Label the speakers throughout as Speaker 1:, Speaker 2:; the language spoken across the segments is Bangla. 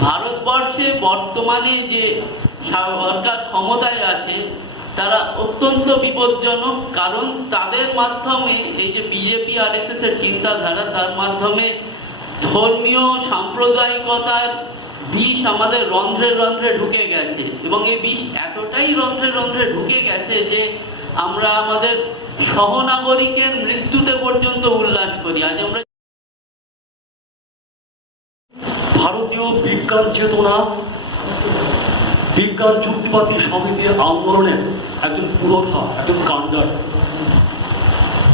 Speaker 1: ভারতবর্ষে বর্তমানে যে সরকার ক্ষমতায় আছে, তারা অত্যন্ত বিপজ্জনক, কারণ তাদের মাধ্যমে, এই যে বিজেপি আর এস এর চিন্তাধারা, তার মাধ্যমে ধর্মীয় সাম্প্রদায়িকতার বিষ আমাদের রন্ধ্রে রন্ধ্রে ঢুকে গেছে। এবং এই বিষ এতটাই রন্ধ্রে রন্ধ্রে ঢুকে গেছে যে আমরা আমাদের সহনাগরিকের মৃত্যুতে পর্যন্ত উল্লাস করি। আজ আমরা
Speaker 2: বিজ্ঞান চেতনা, বিজ্ঞান যুক্তিবাদী সমিতি আন্দোলনের একজন পুরোধা, একজন কাণ্ডার।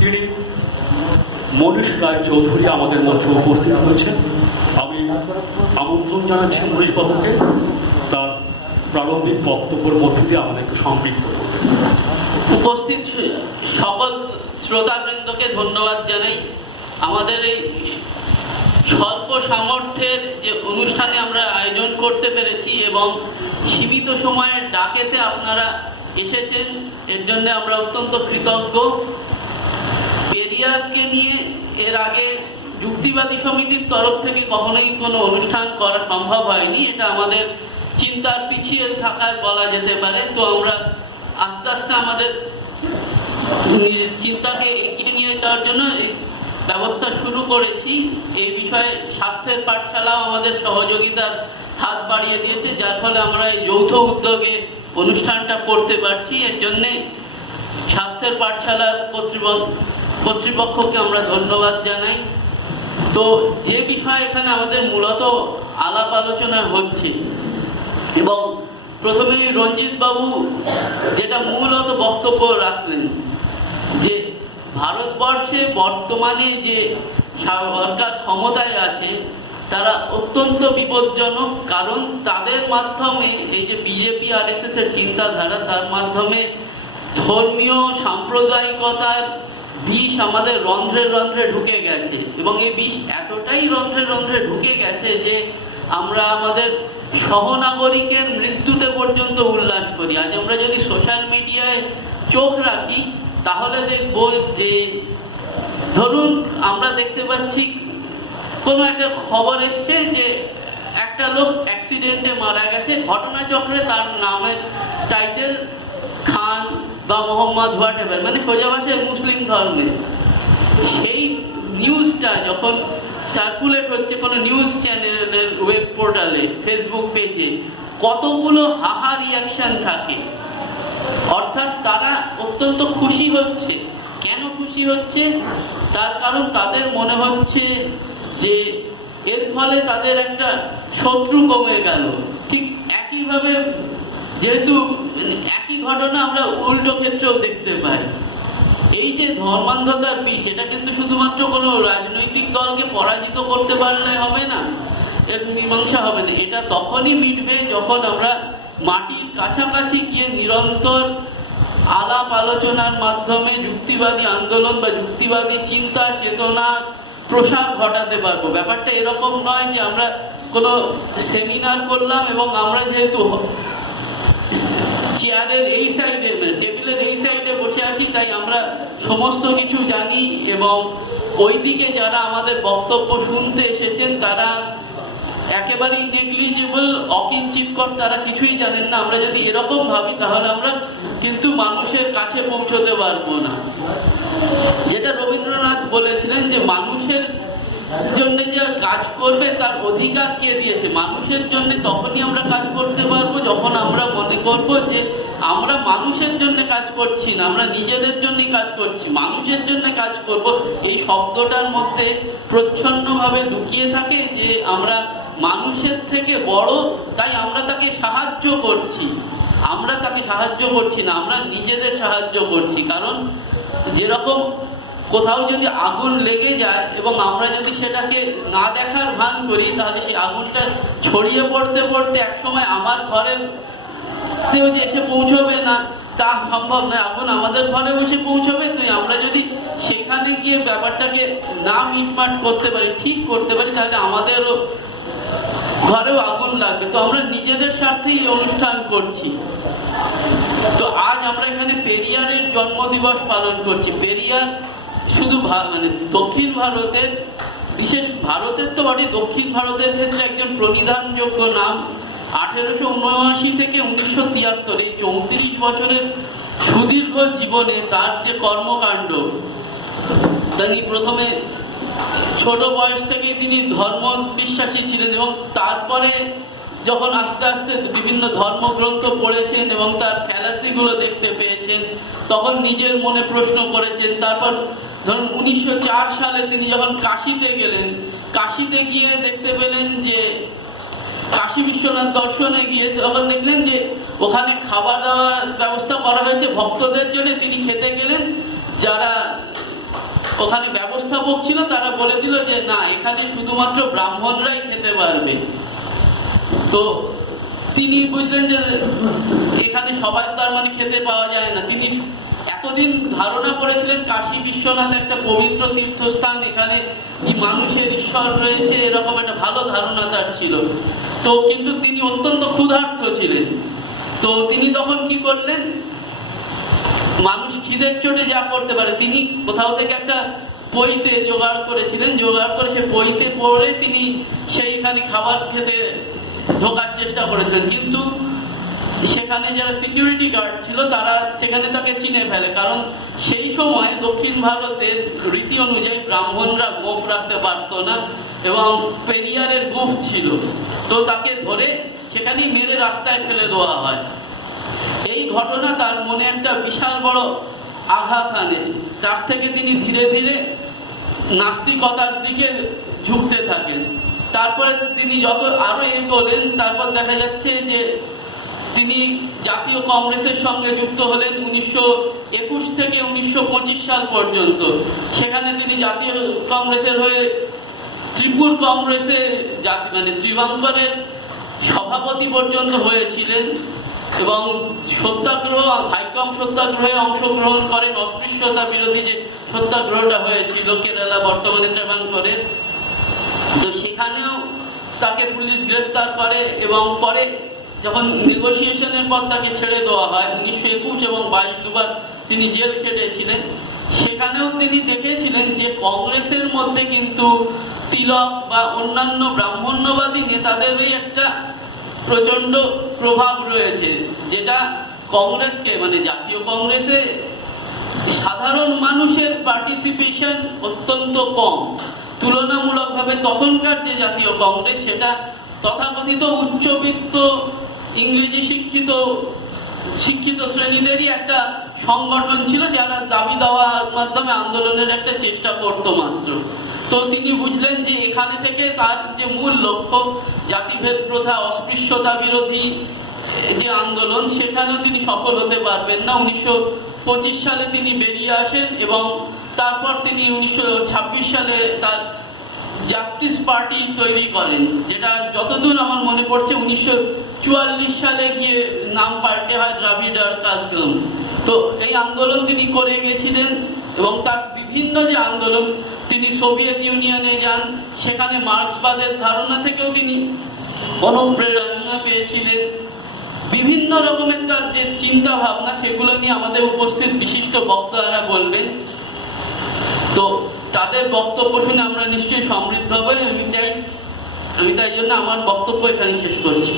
Speaker 2: তিনি মনীষ রায় চৌধুরী আমাদের মঞ্চে উপস্থিত হয়েছেন। আমি আমন্ত্রণ জানাচ্ছি মনীশ বাবুকে তার প্রারম্ভিক বক্তব্যের মধ্যে দিয়ে আমাদেরকে সম্পৃক্ত
Speaker 1: উপস্থিত সকল শ্রোতাবৃন্দকে ধন্যবাদ জানাই। আমাদের এই স্বল্প সামর্থ্যের যে অনুষ্ঠানে আমরা আয়োজন করতে পেরেছি এবং সীমিত সময়ের ডাকেতে আপনারা এসেছেন, এর জন্য আমরা অত্যন্ত কৃতজ্ঞ। পেরিয়ারকে নিয়ে এর আগে যুক্তিবাদী সমিতির তরফ থেকে কখনোই কোনো অনুষ্ঠান করা সম্ভব হয়নি, এটা আমাদের চিন্তার পিছিয়ে থাকায় বলা যেতে পারে। তো আমরা আস্তে আস্তে আমাদের চিন্তাকে এগিয়ে নিয়ে যাওয়ার জন্য ব্যবস্থা শুরু করেছি। এই বিষয়ে স্বাস্থ্যের পাঠশালাও আমাদের সহযোগিতার হাত বাড়িয়ে দিয়েছে, যার ফলে আমরা এই যৌথ উদ্যোগে অনুষ্ঠানটা করতে পারছি। এর জন্যে স্বাস্থ্যের পাঠশালার কর্তৃপক্ষ কর্তৃপক্ষকে আমরা ধন্যবাদ জানাই। তো যে বিষয় এখানে আমাদের মূলত আলাপ আলোচনা হচ্ছে, এবং প্রথমেই রঞ্জিত বাবু যেটা মূলত বক্তব্য রাখলেন, যে ভারতবর্ষে বর্তমানে যে সরকার ক্ষমতায় আছে, তারা অত্যন্ত বিপজ্জনক, কারণ তাদের মাধ্যমে এই যে বিজেপি আর এস এর চিন্তাধারা, তার মাধ্যমে ধর্মীয় সাম্প্রদায়িকতার বিষ আমাদের রন্ধ্রে রন্ধ্রে ঢুকে গেছে। এবং এই বিষ এতটাই রন্ধ্রে রন্ধ্রে ঢুকে গেছে যে আমরা আমাদের সহনাগরিকের মৃত্যুতে পর্যন্ত উল্লাস করি। আজ আমরা যদি সোশ্যাল মিডিয়ায় চোখ রাখি তাহলে দেখব যে, ধরুন আমরা দেখতে পাচ্ছি, কোনো একটা খবর এসছে যে, একটা লোক অ্যাক্সিডেন্টে মারা গেছে। ঘটনাচক্রে তার নামের টাইটেল খান বা মোহাম্মদ হোয়াট এভার মানে সোজা ভাষায় মুসলিম ধর্মে সেই নিউজটা যখন সার্কুলেট হচ্ছে কোনো নিউজ চ্যানেলের ওয়েব পোর্টালে ফেসবুক পেজে কতগুলো হাহা রিয়াকশন থাকে? অর্থাৎ তারা অত্যন্ত খুশি হচ্ছে। কেন খুশি হচ্ছে? তার কারণ তাদের মনে হচ্ছে যে এর ফলে তাদের একটা শত্রু কমে গেল। ঠিক একইভাবে যেহেতু একই ঘটনা আমরা উল্টো ক্ষেত্রেও দেখতে পাই। এই যে ধর্মান্ধতার বিষ, এটা কিন্তু শুধুমাত্র কোনো রাজনৈতিক দলকে পরাজিত করতে পারলে হবে না। এর মীমাংসা হবে না। এটা তখনই মিটবে যখন আমরা মাটির কাছাকাছি গিয়ে নিরন্তর আলাপ আলোচনার মাধ্যমে যুক্তিবাদী আন্দোলন বা যুক্তিবাদী চিন্তা, চেতনা, প্রসার ঘটাতে পারব। ব্যাপারটা এরকম নয় যে আমরা কোনো সেমিনার করলাম এবং আমরা যেহেতু চেয়ারের এই সাইডে টেবিলের এই সাইডে বসে আছি, তাই আমরা সমস্ত কিছু জানি এবং ওইদিকে যারা আমাদের বক্তব্য শুনতে এসেছেন, তারা একেবারেই নেগলিজেবল অকিঞ্চিতকর তারা কিছুই জানেন না। আমরা যদি এরকম ভাবি, তাহলে আমরা কিন্তু মানুষের কাছে পৌঁছতে পারব না। যেটা রবীন্দ্রনাথ বলেছিলেন যে, মানুষের জন্য যে কাজ করবে, তার অধিকার কে দিয়েছে? মানুষের জন্য তখনই আমরা কাজ করতে পারব, যখন আমরা মনে করব যে, আমরা মানুষের জন্য কাজ করছি না, আমরা নিজেদের জন্যই কাজ করছি। মানুষের জন্য কাজ করব, এই শব্দটার মধ্যে প্রচ্ছন্নভাবে লুকিয়ে থাকে যে, আমরা মানুষের থেকে বড়, তাই আমরা তাকে সাহায্য করছি। আমরা তাকে সাহায্য করছি না, আমরা নিজেদের সাহায্য করছি। কারণ যেরকম কোথাও যদি আগুন লেগে যায় এবং আমরা যদি সেটাকে না দেখার ভান করি, তাহলে সেই আগুনটা ছড়িয়ে পড়তে পড়তে একসময় আমার ঘরের তেও যে এসে পৌঁছবে না, তা সম্ভব নয়। আগুন আমাদের ঘরে বসে পৌঁছবে তো আমরা যদি সেখানে গিয়ে ব্যাপারটাকে না মিটমাট করতে পারি, ঠিক করতে পারি, তাহলে আমাদেরও ঘরেও আগুন লাগবে। তো আমরা নিজেদের স্বার্থেই অনুষ্ঠান করছি। তো আজ আমরা এখানে পেরিয়ারের জন্মদিবস পালন করছি। পেরিয়ার শুধু মানে দক্ষিণ ভারতের, বিশেষ ভারতের তো বটে দক্ষিণ ভারতের ক্ষেত্রে একজন প্রণিধানযোগ্য নাম আঠেরোশো উনআশি থেকে উনিশশো তিয়াত্তর, এই চৌত্রিশ বছরের সুদীর্ঘ জীবনে তার যে কর্মকাণ্ড তিনি প্রথমে ছোট বয়স থেকেই তিনি ধর্ম বিশ্বাসী ছিলেন এবং তারপরে যখন আস্তে আস্তে বিভিন্ন ধর্মগ্রন্থ পড়েছেন এবং তার ফ্যালাসিগুলো দেখতে পেয়েছেন, তখন নিজের মনে প্রশ্ন করেছেন। তারপর ধরুন উনিশশো চার সালে তিনি যখন কাশিতে গেলেন, কাশিতে গিয়ে দেখতে পেলেন যে কাশী বিশ্বনাথ দর্শনে গিয়ে তখন দেখলেন যে ওখানে খাবার দাবার ব্যবস্থা করা হয়েছে। ভক্তদের জন্য তিনি খেতে গেলেন, যারা ওখানে ব্যবস্থাপক ছিল, তারা বলে দিল যে, না, এখানে শুধুমাত্র ব্রাহ্মণরাই খেতে পারবে। তো তিনি বুঝলেন যে, এখানে সবাই তার মানে খেতে পাওয়া যায় না। তিনি এতদিন ধারণা করেছিলেন কাশী বিশ্বনাথ একটা পবিত্র তীর্থস্থান, এখানে মানুষের ঈশ্বর রয়েছে, এরকম একটা ভালো ধারণা তার ছিল। তো কিন্তু তিনি অত্যন্ত ক্ষুধার্থ ছিলেন। তো তিনি তখন কি করলেন খিদের চোটে যা করতে পারে। তিনি কোথাও থেকে একটা পইতে জোগাড় করেছিলেন, জোগাড় করে সে পইতে পড়ে তিনি সেইখানে খাবার খেতে ঢোকার চেষ্টা করেছেন। কিন্তু সেখানে যারা সিকিউরিটি গার্ড ছিল, তারা সেখানে তাকে চিনে ফেলে। কারণ সেই সময় দক্ষিণ ভারতের রীতি অনুযায়ী ব্রাহ্মণরা গোফ রাখতে পারতো না এবং পেরিয়ারের গুফ ছিল। তো তাকে ধরে সেখানেই মেরে রাস্তায় ফেলে দেওয়া হয়। এই ঘটনা তার মনে একটা বিশাল বড় আঘাত আনে। তার থেকে তিনি ধীরে ধীরে নাস্তিকতার দিকে ঝুঁকতে থাকেন। তারপরে তিনি যত আরও এগোলেন, তারপর দেখা যাচ্ছে যে তিনি জাতীয় কংগ্রেসের সঙ্গে যুক্ত হলেন উনিশশো একুশ থেকে উনিশশো পঁচিশ সাল পর্যন্ত। সেখানে তিনি জাতীয় কংগ্রেসের হয়ে ত্রিপুর কংগ্রেসে জাতি মানে ত্রিবাঙ্করের সভাপতি পর্যন্ত হয়েছিলেন। এবং সত্যাগ্রহ হাইকম সত্যাগ্রহে অংশগ্রহণ করেন অস্পৃশ্যতা বিরোধী যে সত্যাগ্রহটা হয়েছিল কেরালা বর্তমানে ত্রিবাঙ্করে তো সেখানেও তাকে পুলিশ গ্রেপ্তার করে এবং পরে যখন নেগোসিয়েশনের পর তাকে ছেড়ে দেওয়া হয়, উনিশশো একুশ এবং বাইশ দুবার তিনি জেল খেটেছিলেন। সেখানেও তিনি দেখেছিলেন যে কংগ্রেসের মধ্যে কিন্তু তিলক বা অন্যান্য ব্রাহ্মণ্যবাদী নেতাদেরই একটা প্রচণ্ড প্রভাব রয়েছে, যেটা কংগ্রেসকে মানে জাতীয় কংগ্রেসে সাধারণ মানুষের পার্টিসিপেশন অত্যন্ত কম। তুলনামূলকভাবে তখনকার যে জাতীয় কংগ্রেস, সেটা তথাকথিত উচ্চবিত্ত ইংরেজি শিক্ষিত শিক্ষিত শ্রেণীদেরই একটা সংগঠন ছিল, যারা দাবি দেওয়ার মাধ্যমে আন্দোলনের একটা চেষ্টা করতো মাত্র। তো তিনি বুঝলেন যে এখানে থেকে তার যে মূল লক্ষ্য জাতিভেদ প্রথা, অস্পৃশ্যতা বিরোধী যে আন্দোলন, সেখানেও তিনি সফল হতে পারবেন না। উনিশশো পঁচিশ সালে তিনি বেরিয়ে আসেন এবং তারপর তিনি উনিশশো ছাব্বিশ সালে তার জাস্টিস পার্টি তৈরি করেন, যেটা যতদূর আমার মনে পড়ছে উনিশশো চুয়াল্লিশ সালে গিয়ে নাম পাল্টে হয় দ্রাবিডার কাজগম তো এই আন্দোলন তিনি করে গেছিলেন এবং তার বিভিন্ন যে আন্দোলন তিনি সোভিয়েত ইউনিয়নে যান, সেখানে মার্ক্সবাদের ধারণা থেকেও তিনি অনুপ্রেরণা পেয়েছিলেন। বিভিন্ন রকমের তার যে চিন্তা ভাবনা সেগুলো নিয়ে আমাদের উপস্থিত বিশিষ্ট বক্তারা বলবেন। তো তাদের বক্তব্য শুনে আমরা নিশ্চয়ই সমৃদ্ধ হব, আমি চাই আমি তাই জন্য আমার বক্তব্য এখানে শেষ করছি।